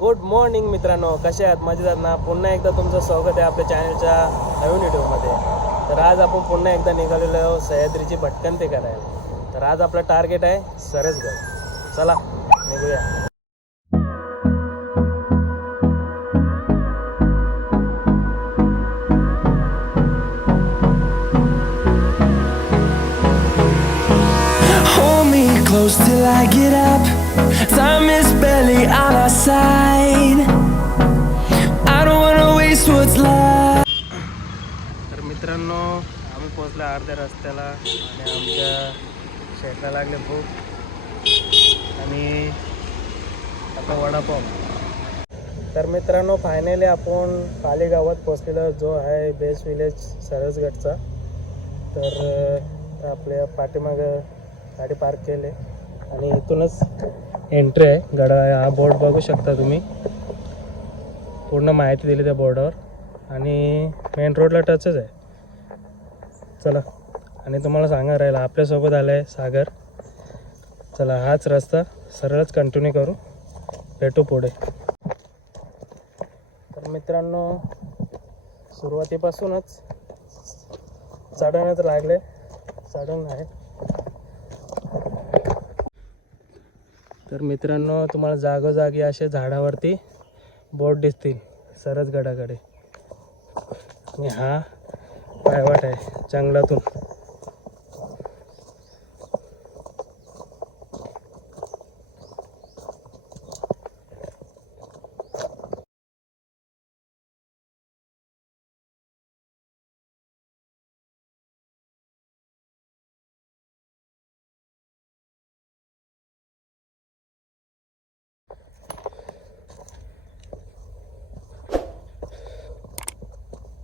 Good morning मित्रांनो कसे आहात? मजेदार ना? पुन्हा एकदा तुमचं स्वागत आहे आपल्या चॅनलच्या नवीन व्हिडिओमध्ये. तर आज आपण पुन्हा एकदा निघालेलो आहोत सह्याद्रीची ते करायला तर आज आपलं टार्गेट आहे सरसगड. चला निघूया. Close till I get up. Time is barely on our side. मित्रांनो आम्ही पोहोचलो अर्ध्या रस्त्याला आणि आमच्या शेताला लागले भूक. आणि आता वडापाव. तर मित्रांनो फायनली आपण पाली गावात पोचलेलो जो आहे बेस्ट विलेज सरसगडचा. तर आपल्या पाठीमागं गाडी पार्क केले आणि इथूनच एंट्री आहे. गडा हा बोर्ड बघू शकता तुम्ही. पूर्ण माहिती दिली त्या बोर्डावर आणि मेन रोडला टचच आहे. चला. आणि तुम्हाला सांगा राहिला आपल्यासोबत आलं आहे सागर. चला हाच रस्ता सरळच कंटिन्यू करू. भेटू पुढे. तर मित्रांनो सुरुवातीपासूनच चढवण्यात लागले. चढण आहे. तर मित्रांनो तुम्हाला जागोजागी असे झाडावरती बोट दिसतील सरसगडाकडे आणि हा काय वाट आहे जंगलातून?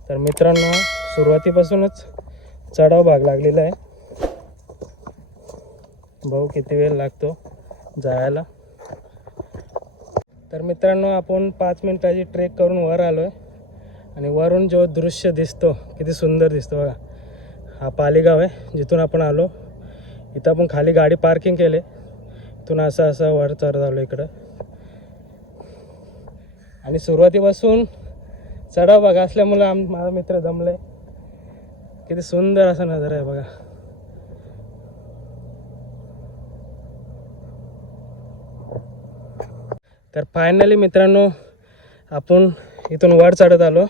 तर मित्रांनो सुरुवातीपासूनच चढाव भाग लागलेला आहे. भाऊ किती वेळ लागतो जायला? तर मित्रांनो आपण पाच मिनिटाची ट्रेक करून वर आलो आहे आणि वरून जो दृश्य दिसतो किती सुंदर दिसतो बघा. हा पालीगाव आहे जिथून आपण आलो. इथं आपण खाली गाडी पार्किंग केले. इथून असं असं वर चढत आलो इकडं. आणि सुरुवातीपासून चढाव बघा असल्यामुळं आम माझा मित्र जमले किती सुंदर असा नजर आहे बघा. तर फायनली मित्रांनो आपण इथून वर चढत आलो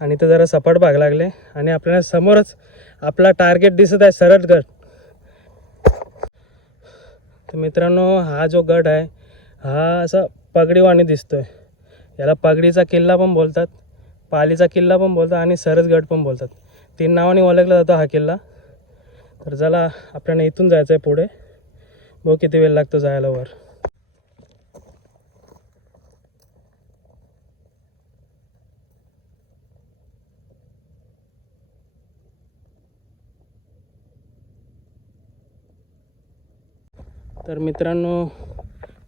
आणि इथं जरा सपाट भाग लागले आणि आपल्याला समोरच आपला टार्गेट दिसत आहे सरळगड तर मित्रांनो हा जो गड आहे हा असा पगडीवाणी दिसतोय. याला पगडीचा किल्ला पण बोलतात पालीचा किल्ला पण बोलतात आणि सरसगड पण बोलतात. तीन नावाने ओळखला जातो हा किल्ला तर चला आपल्याला इथून जायचं आहे पुढे. बघ किती वेळ लागतो जायला वर. तर मित्रांनो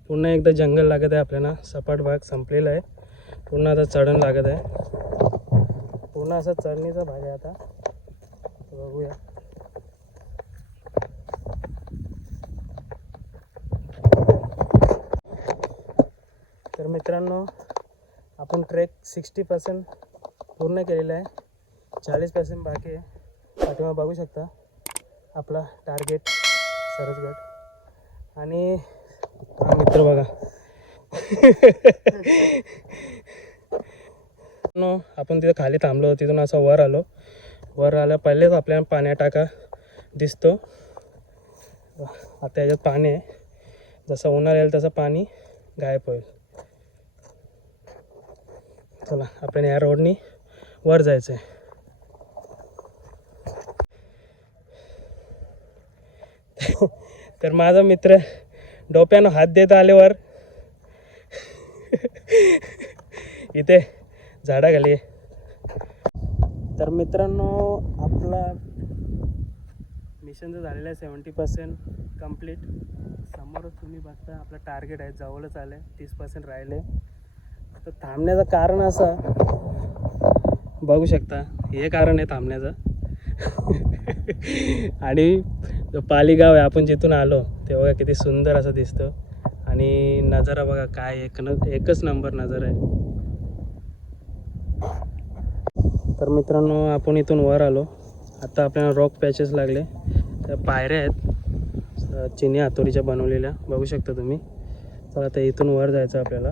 पुन्हा एकदा जंगल लागत आहे आपल्याला. सपाट भाग संपलेला आहे. पुन्हा आता चढण लागत आहे. पुन्हा असा चढणीचा भाग आहे आता. बघूया. तर मित्रांनो आपण ट्रेक सिक्स्टी पर्सेंट पूर्ण केलेला आहे. चाळीस पर्सेंट बाकी आहे. पाठिंबा बघू शकता आपला टार्गेट सरसगड आणि हा मित्र बघा. नो आपण तिथं खाली थांबलो तिथून असं वर आलो. वर आल्या पहिलेच आपल्याला पाण्या टाका दिसतो. आता याच्यात पाणी आहे. जसं उन्हाळा येईल तसं पाणी गायब होईल. चला आपण या रोडनी वर जायचं आहे तर माझा मित्र डोप्यानं हात देत आल्यावर इथे झाडाखाली तर मित्रांनो आपला मिशनचं झालेलं आहे सेवन्टी पर्सेंट कंप्लीट समोरच तुम्ही बघता आपलं टार्गेट आहे जवळच आलं आहे तीस पर्सेंट राहिले तर थांबण्याचं कारण असं बघू शकता हे कारण आहे थांबण्याचं. आणि जो पालीगाव आहे आपण जिथून आलो ते बघा किती सुंदर असं दिसतं. आणि नजारा बघा काय एक न एकच नंबर नजारा आहे. तर मित्रांनो आपण इथून वर आलो. आता आपल्याला रॉक पॅचेस लागले. त्या पायऱ्या आहेत. चिनी हातोरीच्या बनवलेल्या. बघू शकता तुम्ही. तर आता इथून वर जायचं आपल्याला.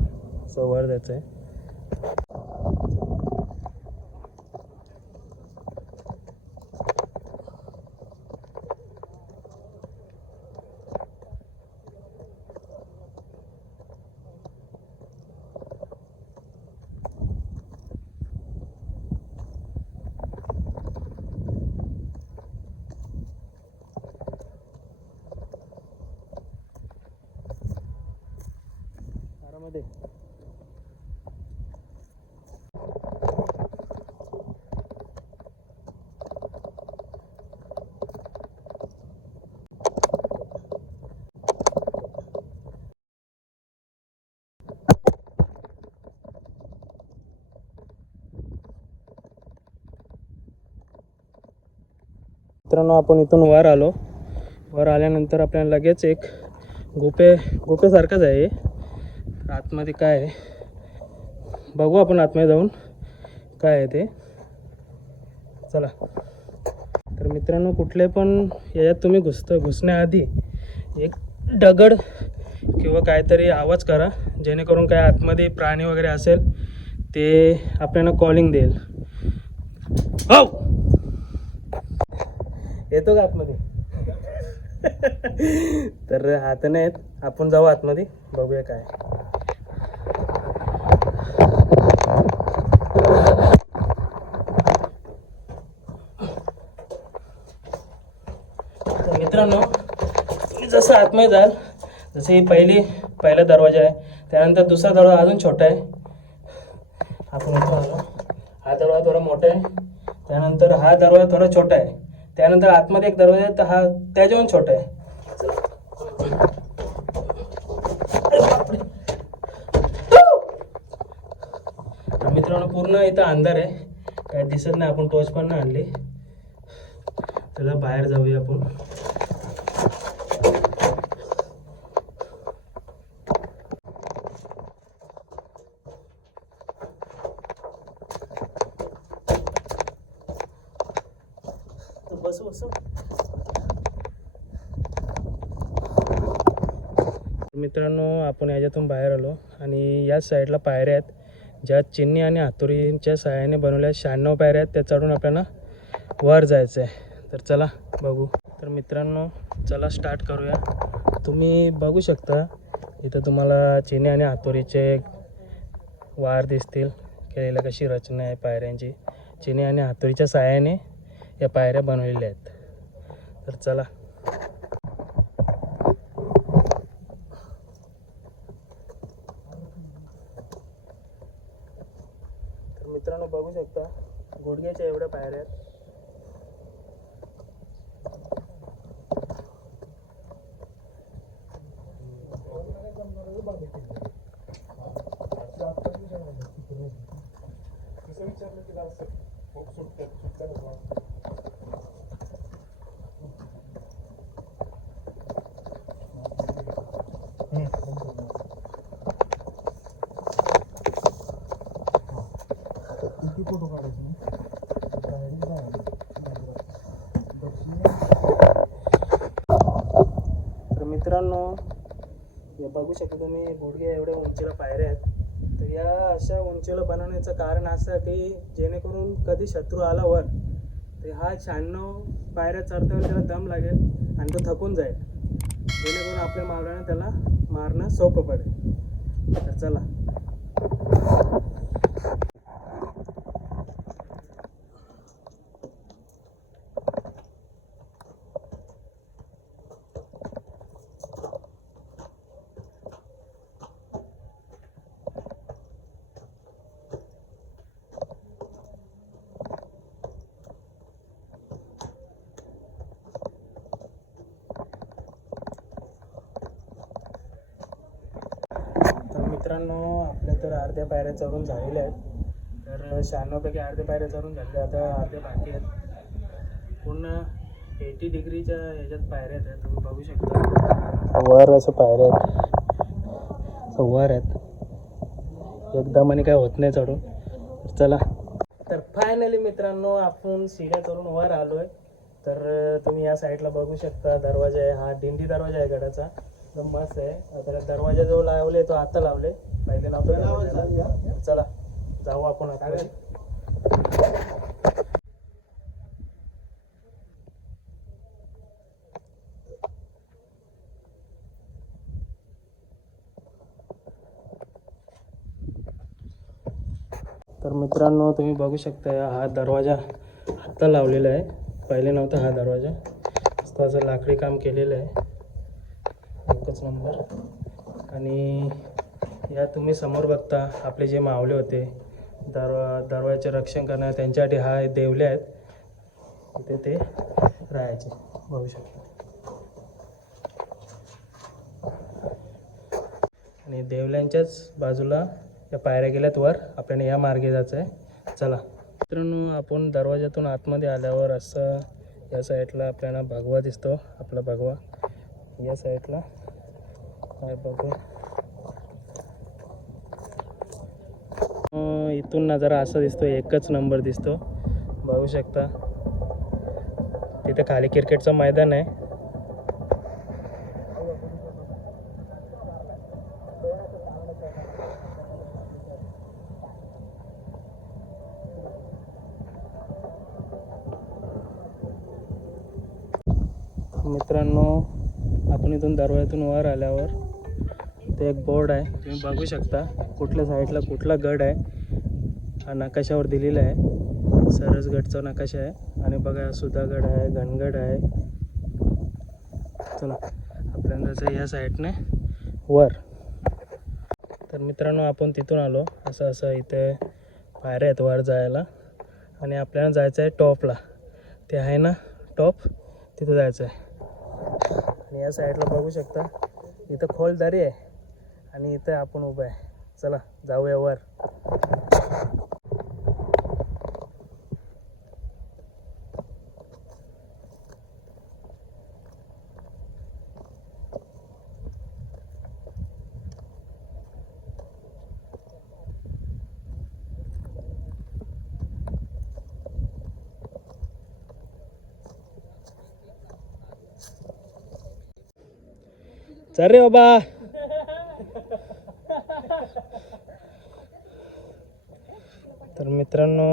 सो वर जायचं आहे मध्ये. मित्रांनो आपण इथून वर आलो. वर आल्यानंतर आपल्याला लगेच एक गुपे गुपेसारखंच आहे आतमध्ये काय आहे? बघू आपण आतमध्ये जाऊन काय आहे ते. चला. तर मित्रांनो कुठले पण याच्यात तुम्ही घुसतो घुसण्याआधी एक दगड किंवा काहीतरी आवाज करा जेणेकरून काय आतमध्ये प्राणी वगैरे असेल ते आपल्याला कॉलिंग देईल. हो! येतो का आतमध्ये? तर हात नाही आहेत. आपण जाऊ आतमध्ये बघूया काय तर मित्रांनो तुम्ही जसं आतमध्ये जाल. जसं ही पहिली पहिला दरवाजा आहे. त्यानंतर दुसरा दरवाजा अजून छोटा आहे. आपण इथून आलो. हा दरवाजा थोडा मोठा आहे. त्यानंतर हा दरवाजा थोडा छोटा आहे. त्यानंतर आतमध्ये एक दरवाजा आहे तर हा त्याच्याहून छोटा आहे. मित्रांनो पूर्ण इथं अंधार आहे. काय दिसत नाही आपण टॉर्च पण नाही आणली. त्याला बाहेर जाऊया आपण. आपण याच्यातून बाहेर आलो. आणि याच साईडला पायऱ्या आहेत ज्या चिन्नी आणि हातोरीच्या सहाय्याने बनवल्या शहाण्णव पायऱ्या आहेत त्या चढून आपल्याला वर जायचं आहे तर चला बघू. तर मित्रांनो चला स्टार्ट करूया. तुम्ही बघू शकता इथं तुम्हाला चिनी आणि हातोरीचे वार दिसतील. केलेल्या कशी रचना आहे पायऱ्यांची. चिनी आणि हातोरीच्या सहाय्याने या पायऱ्या बनवलेल्या आहेत. तर चला तर मित्रांनो बघू शकता गुडघ्याच्या एवढ्या पायऱ्या आहेत तर मित्रांनो हे बघू शकता तुम्ही गुडघे एवढ्या उंचीला पायऱ्या आहेत तर या अशा उंचीला बनवण्याचं कारण असं की जेणेकरून कधी शत्रू आला वर तर हा शहाण्णव पायऱ्या चढतावर त्याला दम लागेल आणि तो थकून जाईल. जेणेकरून आपल्या मावळ्यानं त्याला मारणं सोपं पडेल. तर चला तर मित्रांनो आपल्या तर अर्ध्या पायऱ्या चढून झालेल्या आहेत. तर शहाण्णवपैकी अर्ध्या पायऱ्या चढून झाल्या आता अर्ध्या बाकी आहेत. पूर्ण एटी डिग्रीच्या ह्याच्यात पायऱ्या आहेत. तुम्ही बघू शकता. वर असं पायऱ्या आहेत. वर आहेत. एकदम आणि काय होत नाही चढून. तर चला. तर फायनली मित्रांनो आपण सिड्या करून वर आलोय. तर अं, तुम्ही या साईडला बघू शकता. दरवाजा आहे. हा दिंडी दरवाजा आहे गडाचा. एकदम मस्त आहे. आता दरवाजा जो लावले तो आता लावले. पहिले नव्हतं दरवाजाला. चला जाऊ आपण आता. तर मित्रांनो तुम्ही बघू शकता हा दरवाजा आत्ता लावलेला आहे. पहिले नव्हता हा दरवाजा. असं लाकडी काम केलेलं आहे. एकच नंबर. आणि या तुम्ही समोर बघता आपले जे मावले होते दरवा दरवाजाचे रक्षण करणारे त्यांच्यासाठी हा देवले आहेत. तिथे ते राहायचे बघू शकता. आणि देवल्यांच्याच बाजूला या पायऱ्या गेल्यात वर आपल्याला या मार्गे जायचं आहे चला. मित्रांनो आपण दरवाजातून आतमध्ये आल्यावर असं या साईडला आपल्याला भगवा दिसतो आपला भगवा. या साईडला. काय बघू. इथून नजारा असा दिसतो एकच नंबर दिसतो. बघू शकता. तिथे खाली क्रिकेटचं मैदान आहे मित्रांनो आपण इथून दरवाजातून वर आल्यावर इथे एक बोर्ड आहे. तुम्ही बघू शकता. कुठल्या साईडला कुठला गड आहे. हा नकाशावर दिलेला आहे. सरसगडचा नकाशा आहे. आणि बघा सुधागड आहे घनगड आहे. चला आपल्याला जायचं या साईडने वर. तर मित्रांनो आपण तिथून आलो. असं असं इथे पायऱ्या आहेत वर जायला. आणि आपल्याला जायचं आहे टॉपला ते आहे ना टॉप तिथं जायचं आहे. आणि या साईडला बघू शकता इथं खोल दरी आहे. आणि इथं आपण उभं आहे. चला जाऊया वर. चल रे बाबा. तर मित्रांनो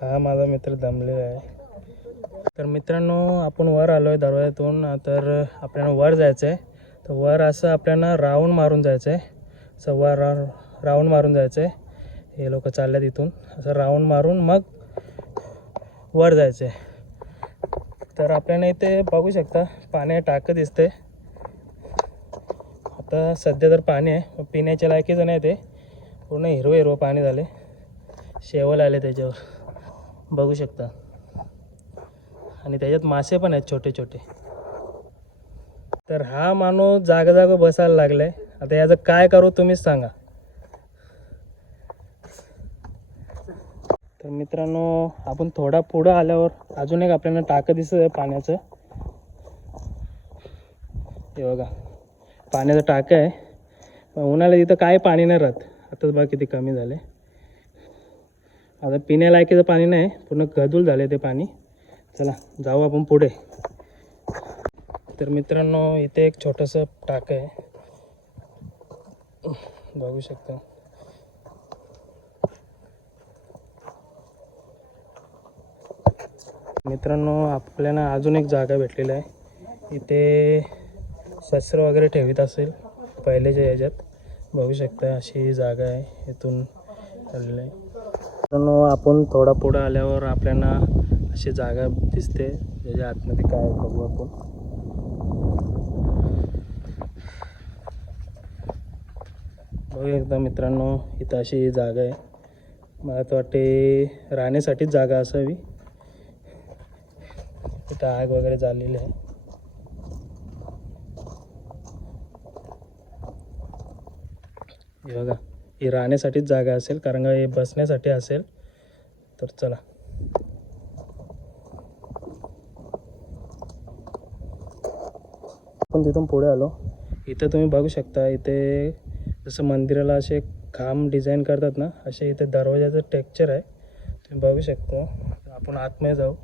हा माझा मित्र दमलेला आहे. तर मित्रांनो आपण वर आलो आहे दरवाज्यातून. तर आपल्याला वर जायचं आहे तर वर असं आपल्याला राऊंड मारून जायचं आहे असं वर रा राऊंड मारून जायचं आहे हे लोक चालल्यात इथून. असं राऊंड मारून मग वर जायचं आहे तर आपल्याला इथे बघू शकता पाण्या टाकं दिसते आता सध्या तर पाणी आहे. पिण्याच्या लायकीचं नाही ते. पूर्ण हिरवं हिरवं पाणी झाले शेवल आले त्याच्यावर. बघू शकता. आणि त्याच्यात मासे पण आहेत छोटे छोटे. तर हा माणूस जागा जागा बसायला लागलाय. आता याचं काय करू तुम्हीच सांगा. तर मित्रांनो आपण थोडा पुढं आल्यावर अजून एक आपल्याला टाकं दिसत आहे पाण्याचं. हे बघा. पाण्याचं टाकं आहे. उन्हाळ्यात इथं काय पाणी नाही राहत. आताच बघा किती कमी झाले आता पिण्यालायकीचं पाणी नाही पूर्ण गदूल झाले ते पाणी. चला जाऊ आपण पुढे. तर मित्रांनो इथे एक छोटंसं टाकं आहे. बघू शकता. मित्रांनो आपल्याला अजून एक जागा भेटलेली आहे. इथे शस्त्र वगैरे ठेवीत असेल पहिलेच्या याच्यात. बघू शकता अशी जागा आहे इथून चाललेलं आहे. मित्रांनो आपण थोडा पुढं आल्यावर आपल्याला अशी जागा दिसते. त्याच्या आतमध्ये काय बघू आपण. बघू एकदा मित्रांनो इथं अशी जागा आहे. मला तर वाटते राहण्यासाठीच जागा असावी. इथं आग वगैरे झालेली आहे. हे बघा. ही राहण्यासाठीच जागा असेल कारण का हे बसण्यासाठी असेल. तर चला. आपण तिथून पुढे आलो. इथं तुम्ही बघू शकता इथे जसं मंदिराला असे खांब डिझाईन करतात ना असे इथे दरवाजाचं टेक्चर आहे. तुम्ही बघू शकता. आपण आतमध्ये जाऊ.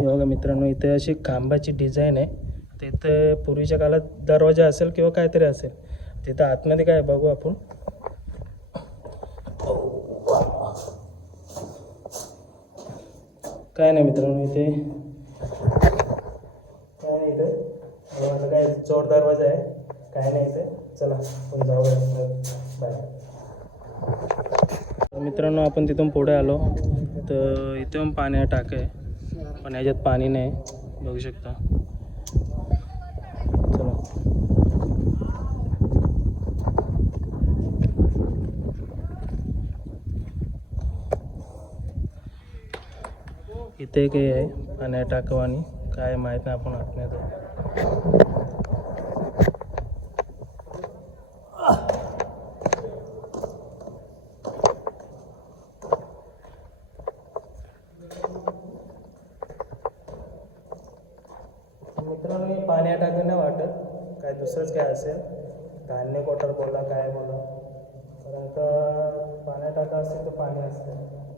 हे बघा मित्रांनो इथे अशी खांबाची डिझाईन आहे. तिथं पूर्वीच्या काळात दरवाजा असेल किंवा काहीतरी असेल तिथं आतमध्ये काय आहे बघू आपण. काय नाही मित्रांनो इथे. काय नाही इथे. दरवाजा काय चोर दरवाजा आहे. काय नाही इथे. चला आपण जाऊया. बाय. मित्रांनो आपण तिथून पुढे आलो. तर इथे पण पाण्या टाक आहे. पण ह्याच्यात पाणी नाही. बघू शकता चला इथे काही आहे पाण्या टाकवानी काय माहीत नाही आपण आत जाऊ. मित्रांनो मी पाण्या टाकून नाही वाटत. काय दुसरंच काय असेल? धान्य कोटर बोला काय बोला. कारण का पाण्या टाका असेल तर पाणी असतं.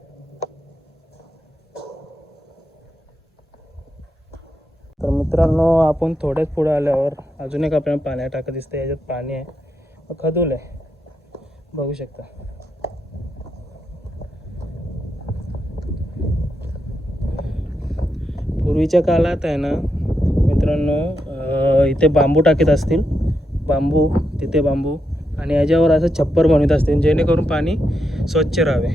तर मित्रांनो आपण थोड्याच पुढे आल्यावर अजून एक आपल्याला पाण्या टाकत दिसतं याच्यात पाणी आहे. खदूल आहे. बघू शकता. पूर्वीच्या काळात आहे ना मित्रांनो इथे बांबू टाकीत असतील. बांबू तिथे बांबू. आणि याच्यावर असं छप्पर बनवत असतील जेणेकरून पाणी स्वच्छ राहावे.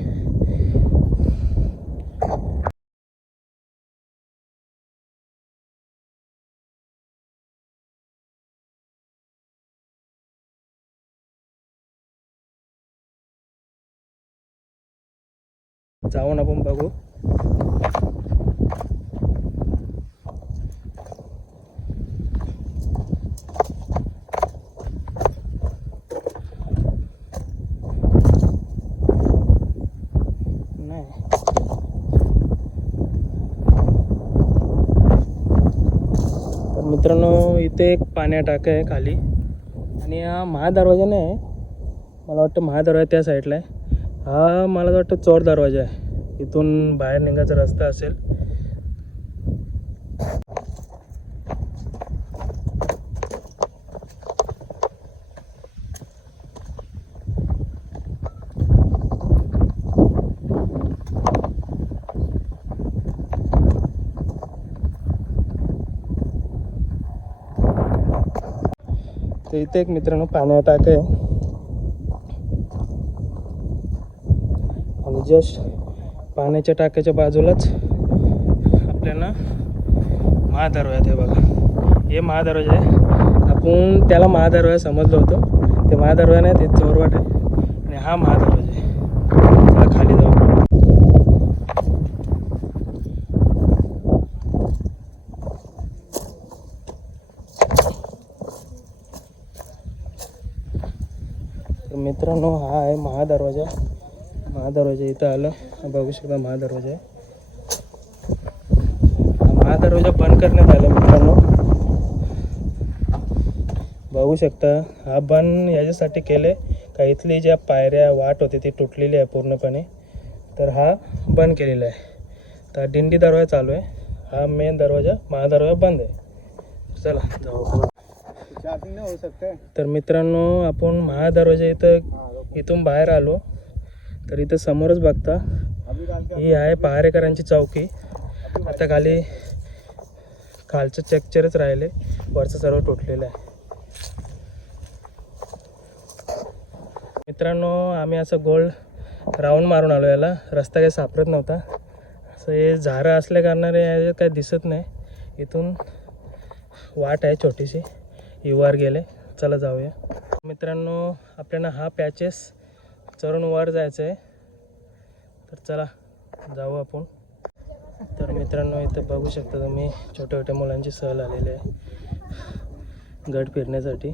जाऊन आपण बघू. नाही. तर मित्रांनो इथे एक पाण्या टाका आहे खाली. आणि हा महादरवाजा नाही आहे. मला वाटतं महादरवाजा त्या साईडला आहे. हा मला वाटतं चोर दरवाजा आहे. इथून बाहेर निघायचा रस्ता असेल. तर इथे एक मित्रांनो पाण्या टाक आहे आणि जस्ट पाण्याच्या टाक्याच्या बाजूलाच आपल्याला महादरवाजा आहे बघा. हे महादरवाजा आहे. आपण त्याला महादरवाजा समजलो होतो. ते महादरवाजा नाही ते चोरवाट आहे. आणि हा महादरवाजा आहे. त्याला खाली जाऊ. मित्रांनो हा आहे महादरवाजा. महादरवाजा इथं आलं. बघू शकता महादरवाजा आहे. हा महादरवाजा बंद करण्यात आला मित्रांनो. बघू शकता हा बंद याच्यासाठी केले का इथली ज्या पायऱ्या वाट होती ती तुटलेली आहे पूर्णपणे. तर हा बंद केलेला आहे. तर दिंडी दरवाजा चालू आहे. हा मेन दरवाजा महादरवाजा बंद आहे. चला. तर मित्रांनो आपण महादरवाजा इथं इथून बाहेर आलो. तर इथं समोरच बघता ही आहे पहारेकरांची चौकी. आता खाली खालचं चेक्चरच राहिले वरचं सर्व तुटलेलं आहे. मित्रांनो आम्ही असं गोल राऊंड मारून आलो याला रस्ता काही सापडत नव्हता. असं हे झाडं असल्या कारणाने याच्यात काही दिसत नाही. इथून वाट आहे छोटीशी. युवार गेले. चला जाऊया. मित्रांनो आपल्याला हा पॅचेस चढून वर जायचं आहे तर चला जाऊ आपण. तर मित्रांनो इथं बघू शकता तुम्ही छोट्या छोट्या मुलांची सहल आलेली आहे. गड फिरण्यासाठी.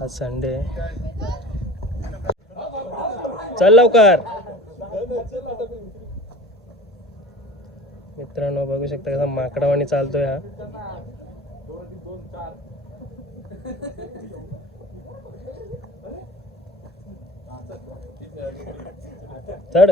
आज संडे आहे. चल लवकर. मित्रांनो बघू शकता कसा माकडावाणी चालतोय हा. चढ.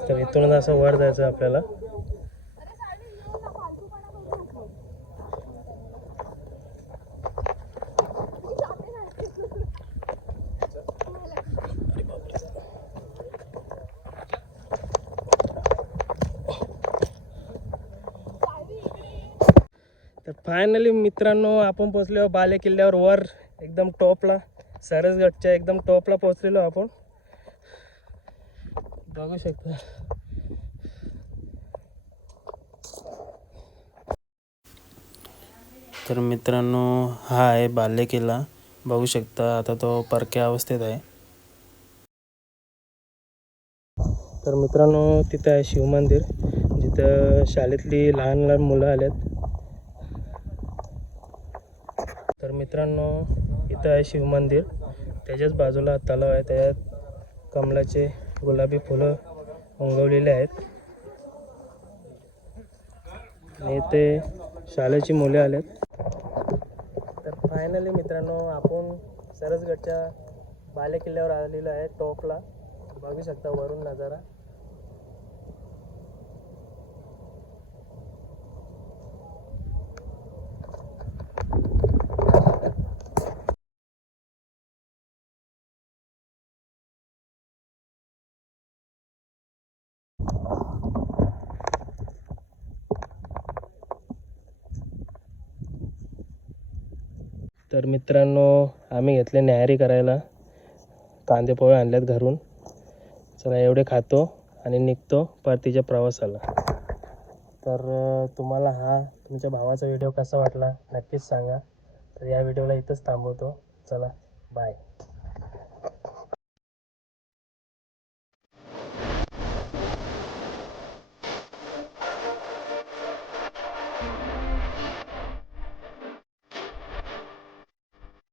तर इथूनच असं वर जायचं आपल्याला तर फायनली मित्रांनो आपण पोचलो बाले किल्ल्यावर वर एकदम टॉपला. सरसगडच्या एकदम टॉपला पोचलेलो आपण. बघू शकता. तर मित्रांनो हा आहे बाले किल्ला बघू शकता आता तो परक्या अवस्थेत आहे. तर मित्रांनो तिथं आहे शिवमंदिर जिथं शाळेतली लहान लहान मुलं आल्यात. तर मित्रांनो इथं आहे शिवमंदिर त्याच्याच बाजूला तलाव आहे. त्याच्यात कमलाचे गुलाबी फुलं उंगवलेले आहेत. आणि इथे शाळेची मुले आलेत. तर फायनली मित्रांनो आपण सरसगडच्या बालेकिल्ल्यावर आलेलो आहे टॉपला. बघू शकता वरून नजारा. तर मित्रांनो आम्ही घेतले न्याहारी करायला. कांदे पोहे आणल्यात घरून. चला एवढे खातो आणि निघतो परतीच्या प्रवासाला. तर तुम्हाला हा तुमच्या भावाचा व्हिडिओ कसा वाटला नक्कीच सांगा. तर या व्हिडिओला इथंच थांबवतो. चला बाय